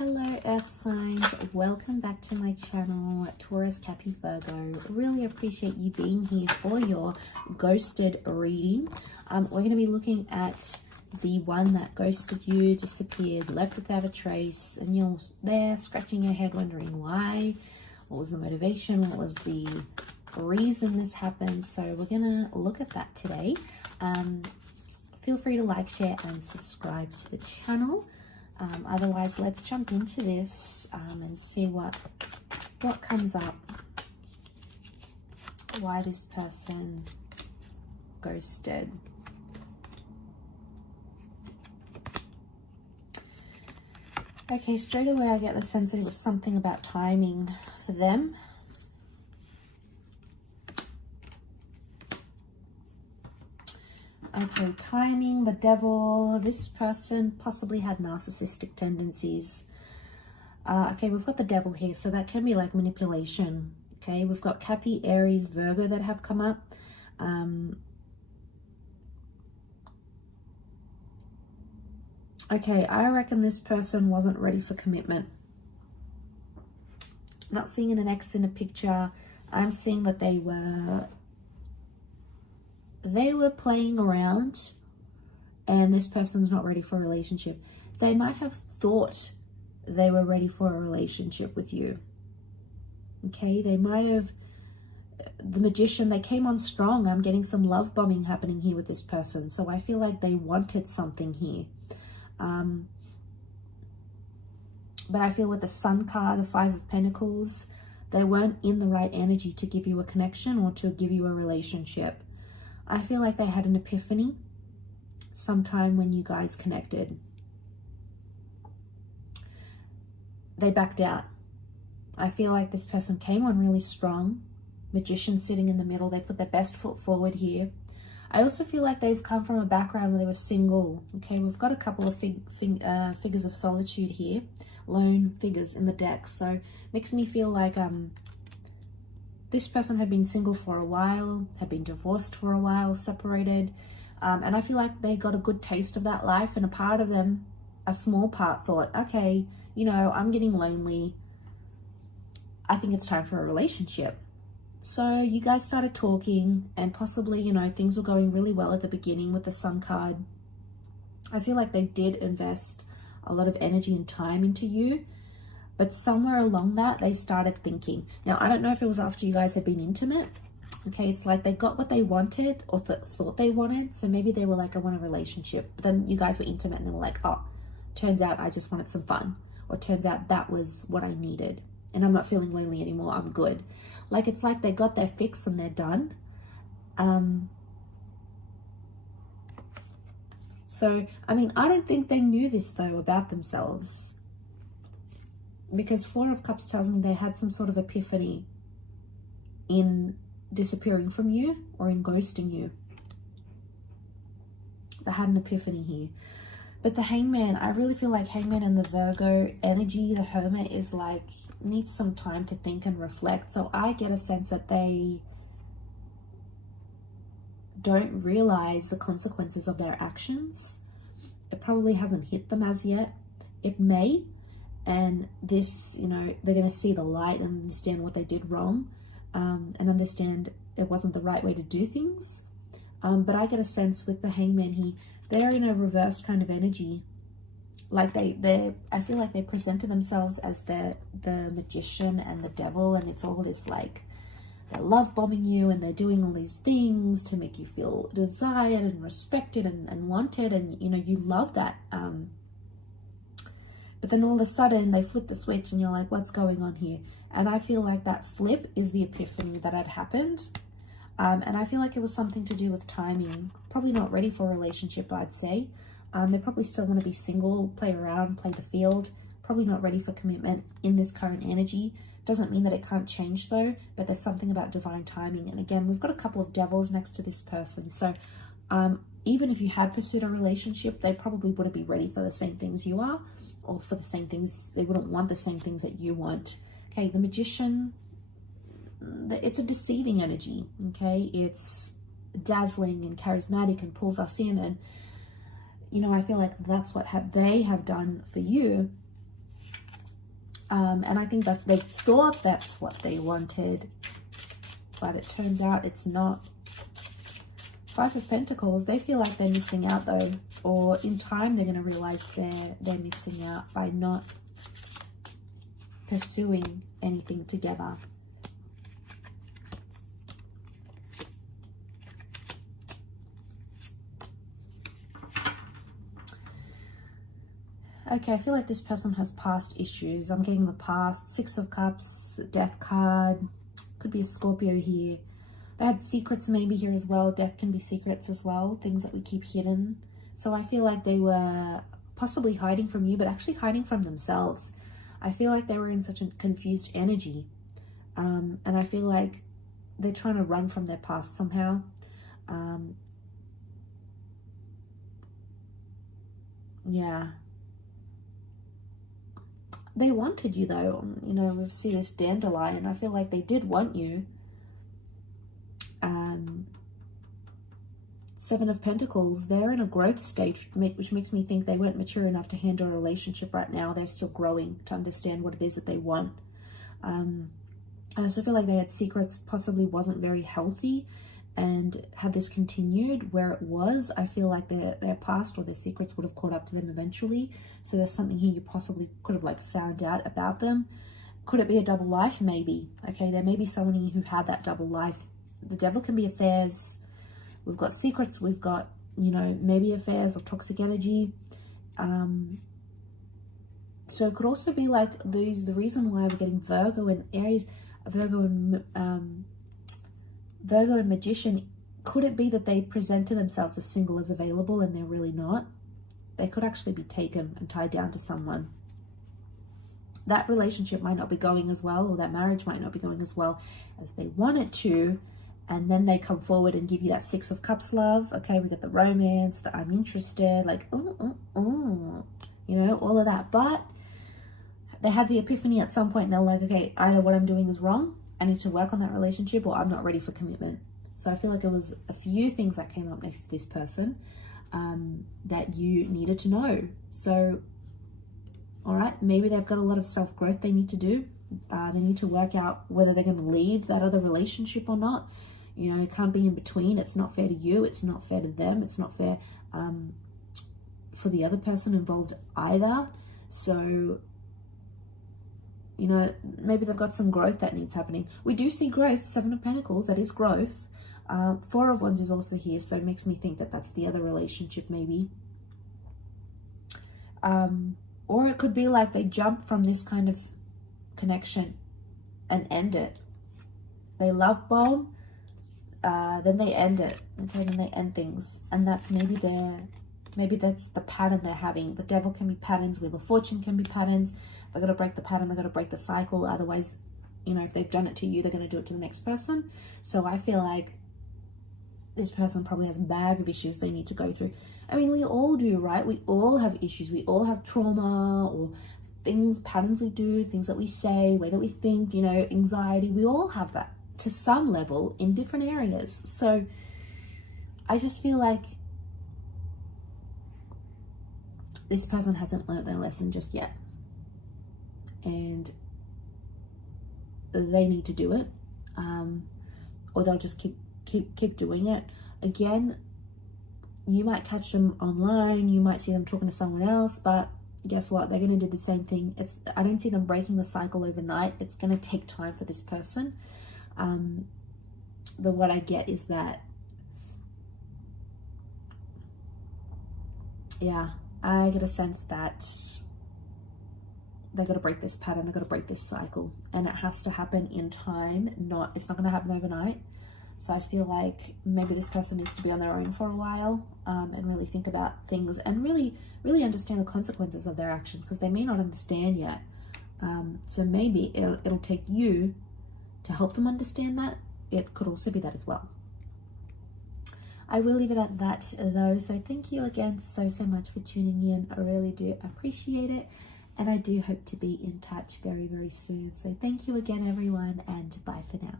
Hello Earth signs, welcome back to my channel, Taurus, Capi, Virgo. Really appreciate you being here for your ghosted reading. We're going to be looking at the one that ghosted you, disappeared, left without a trace, and you're there scratching your head wondering why, what was the motivation, what was the reason this happened. So we're going to look at that today. Feel free to like, share, and subscribe to the channel. Otherwise, let's jump into this and see what comes up, why this person ghosted. Okay, straight away I get the sense that it was something about timing for them. Okay, timing, the devil. This person possibly had narcissistic tendencies. Okay, we've got the devil here, so that can be like manipulation. Okay, we've got Capi, Aries, Virgo that have come up. Okay, I reckon this person wasn't ready for commitment. Not seeing an ex in a picture. I'm seeing that they were playing around and this person's not ready for a relationship. They might have thought they were ready for a relationship with you. Okay, they might have, the Magician, they came on strong. I'm getting some love bombing happening here with this person. So I feel like they wanted something here. But I feel with the Sun card, the Five of Pentacles, they weren't in the right energy to give you a connection or to give you a relationship. I feel like they had an epiphany sometime when you guys connected. They backed out. I feel like this person came on really strong. Magician sitting in the middle. They put their best foot forward here. I also feel like they've come from a background where they were single. Okay, we've got a couple of figures of solitude here. Lone figures in the deck. So makes me feel like this person had been single for a while, had been divorced for a while, separated. And I feel like they got a good taste of that life, and a part of them, a small part, thought, okay, you know, I'm getting lonely. I think it's time for a relationship. So you guys started talking, and possibly, you know, things were going really well at the beginning with the Sun card. I feel like they did invest a lot of energy and time into you. But somewhere along that, they started thinking. Now, I don't know if it was after you guys had been intimate. Okay, it's like they got what they wanted or thought they wanted. So maybe they were like, I want a relationship. But then you guys were intimate and they were like, oh, turns out I just wanted some fun. Or turns out that was what I needed. And I'm not feeling lonely anymore. I'm good. Like, it's like they got their fix and they're done. So, I mean, I don't think they knew this, though, about themselves. Because Four of Cups tells me they had some sort of epiphany in disappearing from you or in ghosting you. They had an epiphany here. But the Hangman, I really feel like Hangman and the Virgo energy, the Hermit, is like, needs some time to think and reflect. So I get a sense that they don't realize the consequences of their actions. It probably hasn't hit them as yet. It may. And this, you know, they're going to see the light and understand what they did wrong, and understand it wasn't the right way to do things. But I get a sense with the Hangman here, they're in a reversed kind of energy. Like I feel like they presented themselves as the Magician and the Devil, and it's all this like, they're love bombing you and they're doing all these things to make you feel desired and respected and wanted, and, you know, you love that. But then all of a sudden they flip the switch and you're like, what's going on here? And I feel like that flip is the epiphany that had happened. And I feel like it was something to do with timing. Probably not ready for a relationship, I'd say. They probably still want to be single, play around, play the field. Probably not ready for commitment in this current energy. Doesn't mean that it can't change though, but there's something about divine timing. And again, we've got a couple of devils next to this person. So even if you had pursued a relationship, they probably wouldn't be ready for the same things you are, or for the same things, they wouldn't want the same things that you want. Okay, the Magician, it's a deceiving energy, okay? It's dazzling and charismatic and pulls us in, and you know, I feel like that's what they have done for you. And I think that they thought that's what they wanted, but it turns out it's not. Five of Pentacles, they feel like they're missing out though, or in time they're going to realize they're missing out by not pursuing anything together. Okay, I feel like this person has past issues. I'm getting the past. Six of Cups, the Death card. Could be a Scorpio here. They had secrets maybe here as well. Death can be secrets as well. Things that we keep hidden. So I feel like they were possibly hiding from you, but actually hiding from themselves. I feel like they were in such a confused energy. And I feel like they're trying to run from their past somehow. Yeah. They wanted you though. You know, we see this dandelion. I feel like they did want you. Seven of Pentacles, they're in a growth stage, which makes me think they weren't mature enough to handle a relationship right now. They're still growing to understand what it is that they want. I also feel like they had secrets, possibly wasn't very healthy, and had this continued where it was, I feel like their past or their secrets would have caught up to them eventually. So there's something here you possibly could have like found out about them. Could it be a double life? Maybe. Okay, there may be someone here who had that double life. The Devil can be affairs. We've got secrets. We've got, you know, maybe affairs or toxic energy. So it could also be like the reason why we're getting Virgo and Aries, Virgo and Magician. Could it be that they present to themselves as single as available and they're really not? They could actually be taken and tied down to someone. That relationship might not be going as well, or that marriage might not be going as well as they want it to. And then they come forward and give you that Six of Cups love. Okay, we got the romance, the I'm interested, like, you know, all of that. But they had the epiphany at some point and they were like, okay, either what I'm doing is wrong, I need to work on that relationship, or I'm not ready for commitment. So I feel like it was a few things that came up next to this person that you needed to know. So, all right, maybe they've got a lot of self-growth they need to do. They need to work out whether they're going to leave that other relationship or not. You know, it can't be in between. It's not fair to you. It's not fair to them. It's not fair for the other person involved either. So, you know, maybe they've got some growth that needs happening. We do see growth. Seven of Pentacles, that is growth. Four of Wands is also here, so it makes me think that that's the other relationship maybe. Or it could be like they jump from this kind of connection and end it. They love bomb, then they end it. Okay, then they end things, and that's maybe that's the pattern they're having. The Devil can be patterns. Wheel of Fortune can be patterns. They've got to break the pattern. They've got to break the cycle. Otherwise, you know, if they've done it to you, they're going to do it to the next person. So I feel like this person probably has a bag of issues they need to go through. I mean, we all do, right? We all have issues. We all have trauma or things, patterns we do, things that we say, way that we think, you know, anxiety. We all have that to some level in different areas. So I just feel like this person hasn't learned their lesson just yet. And they need to do it. Or they'll just keep doing it. Again, you might catch them online, you might see them talking to someone else, but guess what? They're going to do the same thing. I don't see them breaking the cycle overnight. It's going to take time for this person. But what I get is that, yeah, I get a sense that they're going to break this pattern. They're going to break this cycle, and it has to happen in time. It's not going to happen overnight. So I feel like maybe this person needs to be on their own for a while and really think about things and really, really understand the consequences of their actions, because they may not understand yet. So maybe it'll take you to help them understand that. It could also be that as well. I will leave it at that though. So thank you again so much for tuning in. I really do appreciate it. And I do hope to be in touch very, very soon. So thank you again, everyone, and bye for now.